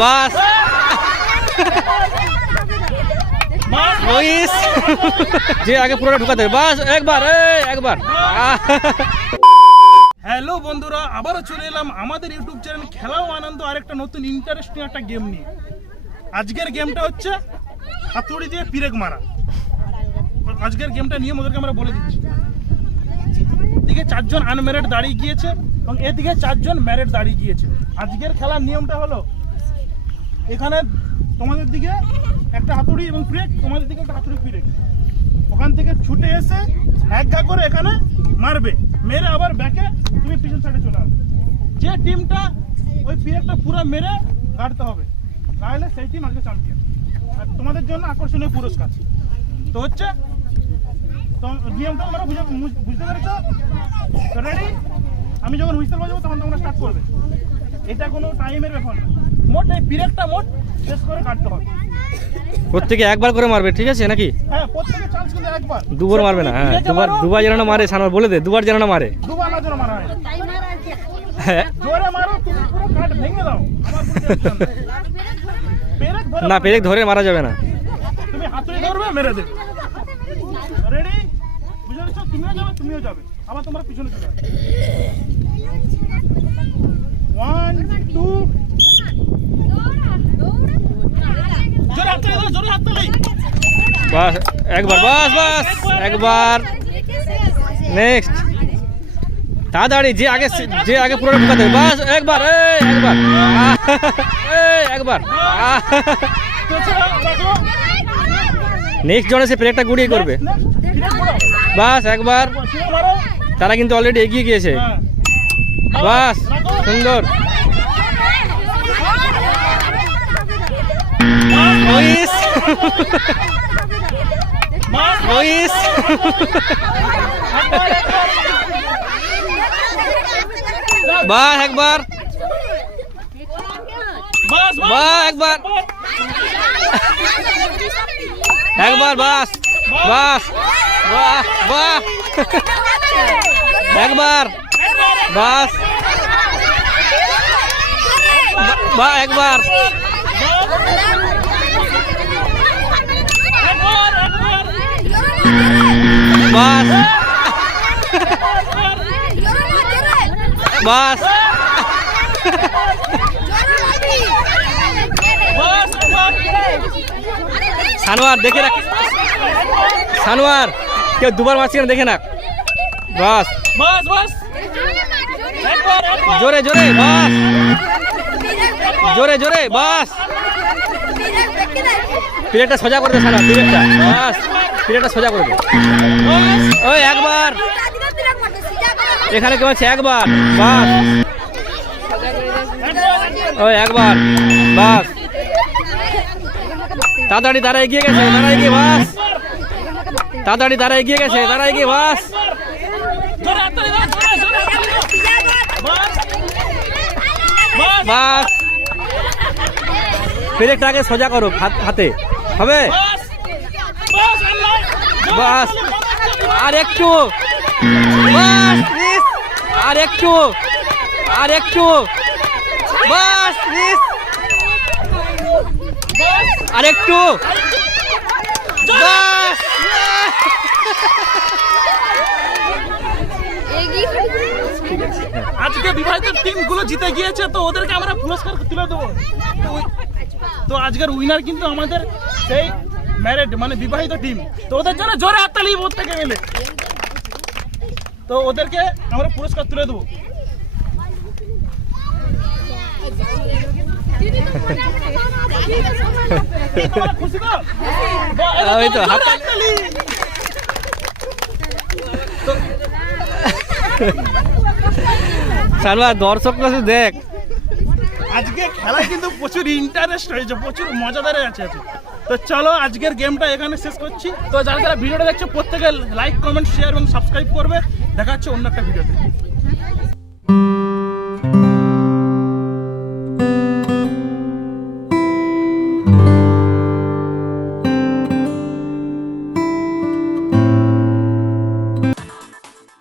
বাস যে আগে পুরোটা ঢুকাতে হবে। বাস একবার একবার। হ্যালো বন্ধুরা, আবারও চলে এলাম আমাদের ইউটিউব চ্যানেল খেলাও আনন্দ আরেকটা নতুন ইন্টারেস্টিং একটা গেম নিয়ে। আজকের গেমটা হচ্ছে হাতুড়ি দিয়ে পিরেক মারা। আজকের গেমটা নিয়ম ওদেরকে আমরা বলে দিচ্ছি। এদিকে 4 জন আনম্যারিড দাঁড়িয়ে গিয়েছে এবং এদিকে 4 জন ম্যারিড দাঁড়িয়ে গিয়েছে। আজকের খেলার নিয়মটা হলো, এখানে তোমাদের দিকে একটা হাতুড়ি এবং পিরেক, তোমাদের দিকে একটা হাতুড়ি পিরেক, ওখান থেকে ছুটে এসে এক গা করে এখানে মারবে, মেরে আবার ব্যাকে তুমি পিছন সাইডে চলে আসবে। যে টিমটা ওই পিরেকটা পুরো মেরে কাটতে হবে, তাহলে সেই টিম আজকে চ্যাম্পিয়ন। আর তোমাদের জন্য আকর্ষণীয় পুরস্কার তো হচ্ছে, তো নিয়মটা তোমরা বুঝতে পেরেছো? রেডি? আমি যখন হুইসেল বাজাবো তখন তোমরা স্টার্ট করবে। এটা কোনো টাইমের ব্যাপার না, মোট এই পিরেকটা মোট শেষ করে কাটতে হবে। প্রত্যেকে একবার করে মারবে, ঠিক আছে নাকি? হ্যাঁ, প্রত্যেকে চান্স কিন্তু একবার, দুবার মারবে না। হ্যাঁ, দুবার যেন না মারে। সানোয়ার বলে দে, দুবার যেন না মারে। দুবার না যেন মারা হয়। হ্যাঁ, জোরে মারো, তুমি পুরো কাট ভেঙে দাও। আমার কোনো টেনশন নেই। পেরেক ধরে না, পেরেক ধরে মারা যাবে না। তুমি হাতুড়ি ধরবে, মেরে দেবে। রেডি? বুঝে গেছো? তুমিও যাবে, আবার তোমরা পিছনে চলে আসবে। 1 2 জোরে হাত তালি, জোরে হাত তালি। বাস একবার, বাস বাস একবার। নেক্সট তাড়াতাড়ি, যে আগে পুরোটা ঢুকাতে হবে। বাস একবার, একবার একবার। নেক্সট জন এসে প্লেটটা গুড়িয়ে করবে। বাস একবার। তারা কিন্তু অলরেডি এগিয়ে গিয়েছে। বাস সুন্দর। বাস একবার, বাস একবার, একবার। বাস বাস বাহ বাহ। একবার বাস, বাহ একবার। বাস বাস। সানোয়ার দেখে রাখ, সানোয়ার কেউ দুবার মারছে না, দেখে না। বাস বাস বাস, জোরে জোরে, বাস জোরে জোরে। বাস প্লেটটা সোজা করে দে সানোয়ার, প্লেটটা। বাস প্লেটটা সোজা করে দে। ওই একবার, এখানে কেউ আছে একবার। বাস ওই একবার। বাস তাড়াতাড়ি, তারা এগিয়ে গেছে, তারা এগিয়ে। বাস তাড়াতাড়ি, তারা এগিয়ে গেছে, তারা এগিয়ে। বাস বাস। প্লেটটাকে সোজা করো হাতে, হবে? বাস আর একটু, বাস প্লিজ, আর একটু, আর একটু। বাস প্লিজ, আর একটু। বাস আজকে বিবাহিত টিমগুলো জিতে গিয়েছে, তো ওদেরকে আমরা পুরস্কার তুলে দেবো। তো আজকের উইনার কিন্তু আমাদের সেই ম্যারিড মানে বিবাহিত টিম। তো ওদের জন্য জোরে হাততালি ওর থেকে মিলে, তো ওদেরকে আমরা পুরস্কার তুলে দেবো। খুশি তো? ওই তো হাততালি। সানোয়ার দর্শকরা দেখ, আজকে খেলা কিন্তু প্রচুর ইন্টারেস্ট হয়েছে, প্রচুর মজাদার আছে। তো চলো আজকের গেমটা এখানে শেষ করছি। তো যারা যারা ভিডিওটা দেখছো প্রত্যেকে লাইক কমেন্ট শেয়ার এবং সাবস্ক্রাইব করবে। দেখা হচ্ছে অন্য একটা ভিডিওতে।